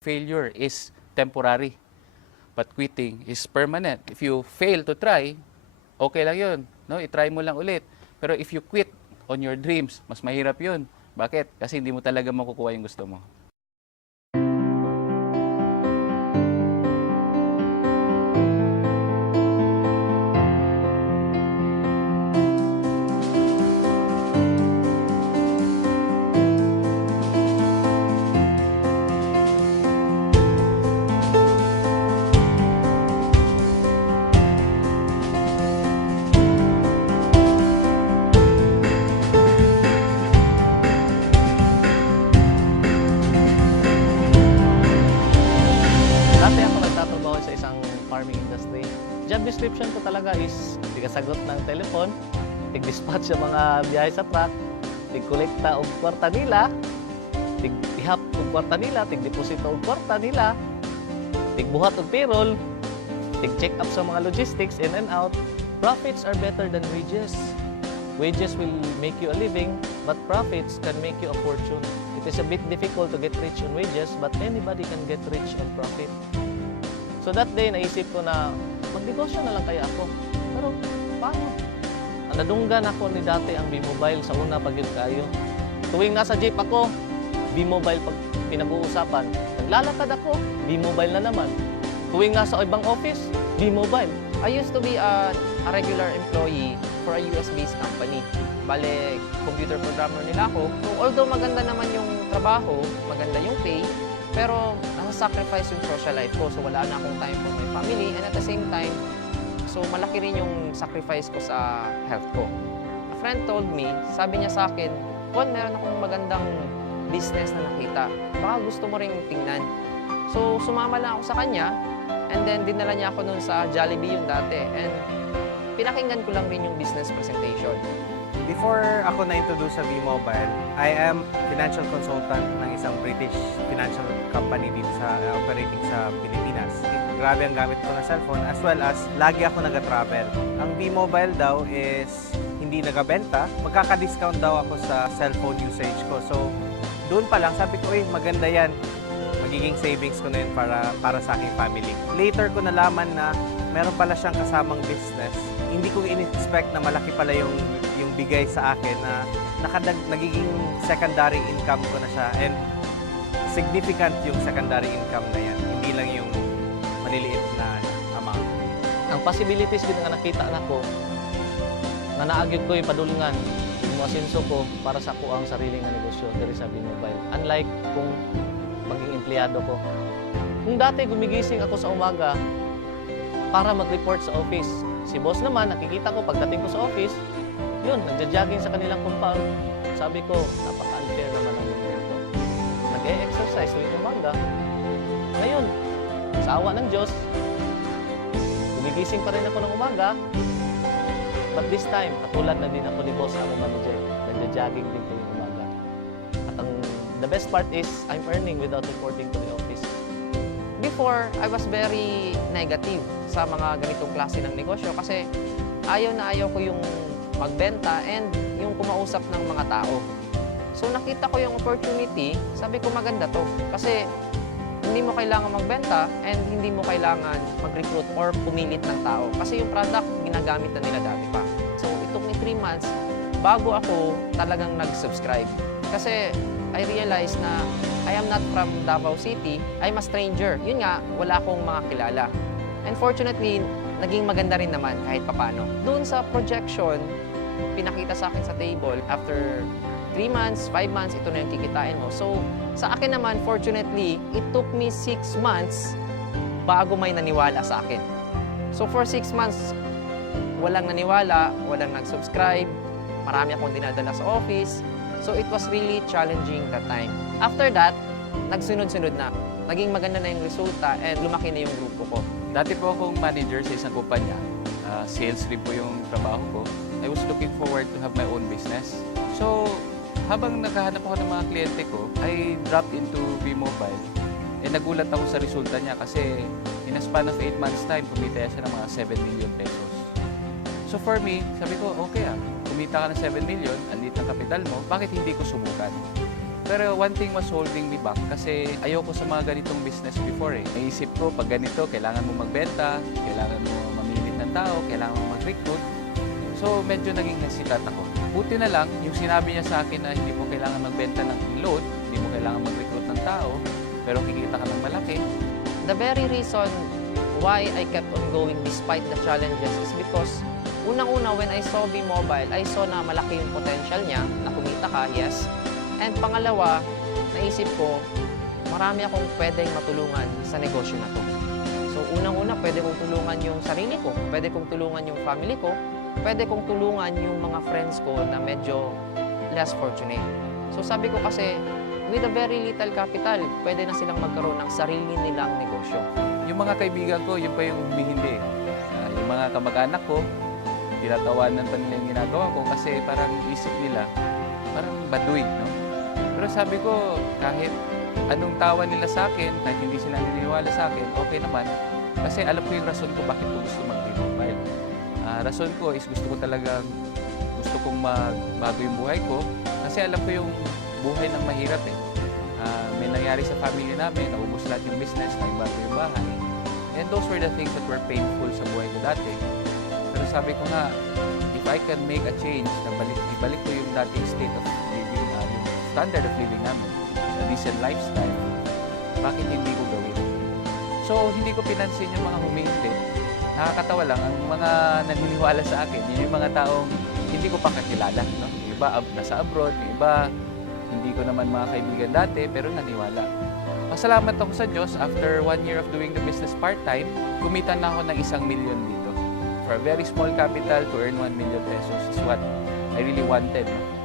Failure is temporary, but quitting is permanent. If you fail to try, okay lang yun. No? I-try mo lang ulit. Pero if you quit on your dreams, mas mahirap yun. Bakit? Kasi hindi mo talaga makukuha yung gusto mo. Dati ako nagtatrabaho sa isang farming industry. Job description ko talaga is tigasagot ng telepon, tig-dispatch sa mga biyahe sa truck, tig-kolekta og kwarta nila, tig-ihap og kwarta nila, tig-deposito og kwarta nila, tig-buhat og payroll, tig-check up sa mga logistics in and out. Profits are better than wages. Wages will make you a living, but profits can make you a fortune. It is a bit difficult to get rich on wages, but anybody can get rich on profit. So that day, naisip ko na magnegosyo na lang kaya ako. Pero paano? Nadunggan ako ni dati ang B-Mobile sa una pag yun kayo. Tuwing nasa jeep ako, B-Mobile pag pinag-uusapan. Naglalakad ako, B-Mobile na naman. Tuwing nasa ibang office, B-Mobile. I used to be a regular employee for a US-based company. Bale, computer programmer nila ako. So, although maganda naman yung trabaho, maganda yung pay, pero nasa-sacrifice yung social life ko. So, wala na akong time for my family. And at the same time, so malaki rin yung sacrifice ko sa health ko. A friend told me, sabi niya sa akin, Juan, meron akong magandang business na nakita. Baka gusto mo rin tingnan. So, sumama lang ako sa kanya. And then, dinala niya ako nun sa Jollibee yung dati. And pinakinggan ko lang rin yung business presentation. Before ako na-introduce sa V-Mobile, I am financial consultant ng isang British financial company dito sa operating sa Pilipinas. Grabe ang gamit ko ng cellphone as well as lagi ako nag-travel. Ang V-Mobile daw is hindi nagabenta. Magkaka-discount daw ako sa cellphone usage ko. So, doon pa lang sabi ko, maganda yan. Magiging savings ko na yun para sa aking family. Later ko nalaman na meron pala siyang kasamang business. Hindi ko in-expect na malaki pala yung bigay sa akin na nagiging secondary income ko na siya. And significant yung secondary income na yan. Hindi lang yung maliliit na amount. Ang possibilities din nga nakita na ko, na naagyod ko yung padulungan, yung asenso ko para sa ko ang sariling nga negosyo diri sa B-Mobile. Unlike kung maging empleyado ko. Kung dati gumigising ako sa umaga para mag-report sa office, si boss naman, nakikita ko pagdating ko sa office, yun, nagja-jogging sa kanilang compound. Sabi ko, napaka-unfair naman ang ganito. Nag-e-exercise tuwing umaga. Ngayon, sa awa ng Diyos, gumigising pa rin ako ng umaga. But this time, katulad na din ako ni boss, ang manager. Nagja-jogging din tuwing umaga. At the best part is, I'm earning without reporting to the office. Before, I was very negative sa mga ganitong klase ng negosyo kasi ayaw na ayaw ko yung magbenta and yung kumausap ng mga tao. So nakita ko yung opportunity, sabi ko maganda to kasi hindi mo kailangan magbenta and hindi mo kailangan mag-recruit or pumilit ng tao kasi yung product ginagamit na nila dati pa. So it took me 3 months bago ako talagang nag-subscribe kasi I realized na I am not from Davao City, I'm a stranger. Yun nga, wala akong mga kilala. And fortunately, naging maganda rin naman kahit papano. Doon sa projection, pinakita sa akin sa table, after 3 months, 5 months, ito na yung kikitain mo. So, sa akin naman, fortunately, it took me 6 months bago may naniwala sa akin. So, for 6 months, walang naniwala, walang nag-subscribe, marami akong dinadala sa office. So, it was really challenging that time. After that, nagsunod-sunod na. Naging maganda na yung resulta and lumaki na yung grupo ko. Dati po akong manager sa isang kumpanya. Sales rin po yung trabaho ko. I was looking forward to have my own business. So, habang naghahanap ako ng mga kliyente ko, I dropped into V-Mobile. Nagulat ako sa resulta niya kasi in a span of 8 months time, kumita siya ng mga 7 million pesos. So for me, sabi ko, okay kumita ka ng 7 million, andito ang kapital mo, bakit hindi ko subukan? Pero one thing was holding me back kasi ayoko sa mga ganitong business before eh. Naisip ko, pag ganito, kailangan mo magbenta, kailangan mo mamili ng tao, kailangan mo mag-recruit. So medyo naging hesitant ako. Buti na lang, yung sinabi niya sa akin na hindi mo kailangan magbenta ng load, hindi mo kailangan mag-recruit ng tao, pero kikita ka ng malaki. The very reason why I kept on going despite the challenges is because unang-una, when I saw V-Mobile, I saw na malaki yung potential niya, na kumita ka, yes. And pangalawa, naisip ko, marami akong pwedeng matulungan sa negosyo na to. So unang-una, pwede kong tulungan yung sarili ko, pwede kong tulungan yung family ko, pwede kong tulungan yung mga friends ko na medyo less fortunate. So sabi ko kasi, with a very little capital, pwede na silang magkaroon ng sarili nilang negosyo. Yung mga kaibigan ko, yun pa yung humihindi. Yung mga kamag-anak ko, tinatawanan pa nila yung ginagawa ko kasi parang isip nila, parang baduy, no? Pero sabi ko, kahit anong tawa nila sa akin, kahit hindi sila naniniwala sa akin, okay naman. Kasi alam ko yung rason ko bakit ko gusto mag-V-Mobile. Rason ko is gusto kong magbago yung buhay ko kasi alam ko yung buhay ng mahirap eh. May nangyari sa family namin, naubos lahat yung business, naibago yung bahay. And those were the things that were painful sa buhay ko dati. Pero sabi ko nga, if I can make a change, ibalik ko yung dating state of living, yung standard of living namin, a decent lifestyle, bakit hindi ko gawin? So, hindi ko pinansin yung mga humihindi. Nakakatawa lang, ang mga naniniwala sa akin, yun yung mga taong hindi ko pa kakilala. No? Yung iba nasa abroad, yung iba hindi ko naman mga kaibigan dati, pero naniwala. Pasalamat ako sa Diyos, after 1 year of doing the business part-time, kumita na ako ng 1 million dito. For a very small capital, to earn 1 million pesos is what I really wanted. No?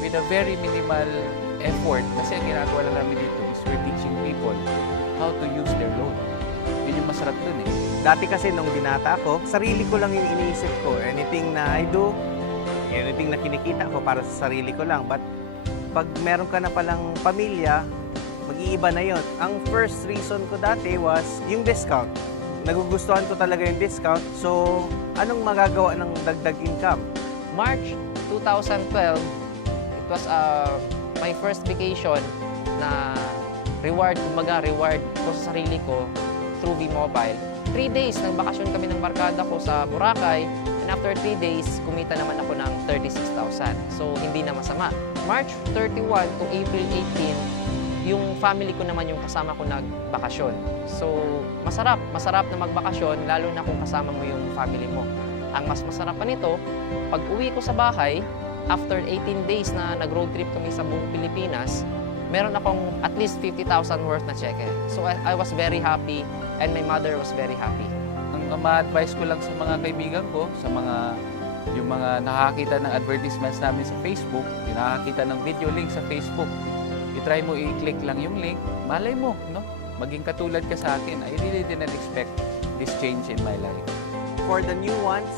With a very minimal effort, kasi ang ginagawa lang namin dito is we're teaching people how to use their loan. Yun yung masarap dun eh. Dati kasi nung binata ako, sarili ko lang yung iniisip ko. Anything na I do, anything na kinikita ko para sa sarili ko lang. But pag meron ka na palang pamilya, mag-iiba na yon. Ang first reason ko dati was yung discount. Nagugustuhan ko talaga yung discount. So, anong magagawa ng dagdag income? March 2012, it was my first vacation na reward ko sa sarili ko through V-Mobile. 3 days, nagbakasyon kami ng barkada ko sa Boracay, and after 3 days, kumita naman ako ng 36,000. So, hindi na masama. March 31 to April 18, yung family ko naman yung kasama ko nagbakasyon. So, masarap na magbakasyon, lalo na kung kasama mo yung family mo. Ang mas masarap pa nito, pag uwi ko sa bahay, after 18 days na nag-road trip kami sa buong Pilipinas, meron akong at least 50,000 worth na cheque. So I was very happy and my mother was very happy. Ang ma-advise ko lang sa mga kaibigan ko, sa yung mga nakakita ng advertisements namin sa Facebook, yung nakakita ng video link sa Facebook, i-try mo i-click lang yung link, malay mo, no? Maging katulad ka sa akin. I really didn't expect this change in my life. For the new ones,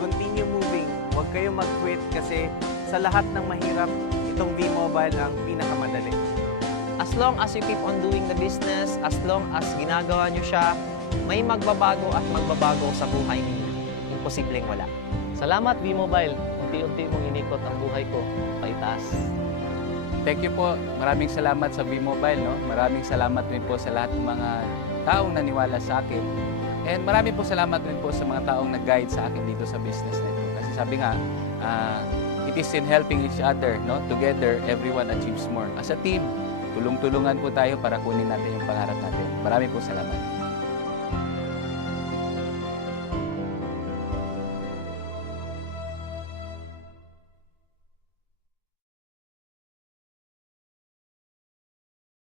continue moving. Huwag kayo mag-quit kasi sa lahat ng mahirap, itong V-Mobile ang pinakamadali. As long as you keep on doing the business, as long as ginagawa nyo siya, may magbabago at magbabago sa buhay ninyo. Imposibleng wala. Salamat V-Mobile, unti-unti mong inikot ang buhay ko paitaas. Thank you po. Maraming salamat sa V-Mobile. No? Maraming salamat din po sa lahat ng mga taong naniwala sa akin. And maraming po salamat din po sa mga taong nag-guide sa akin dito sa business na ito. Kasi sabi nga, it is in helping each other. No? Together, everyone achieves more. As a team, tulong-tulungan po tayo para kunin natin yung pangarap natin. Maraming po salamat.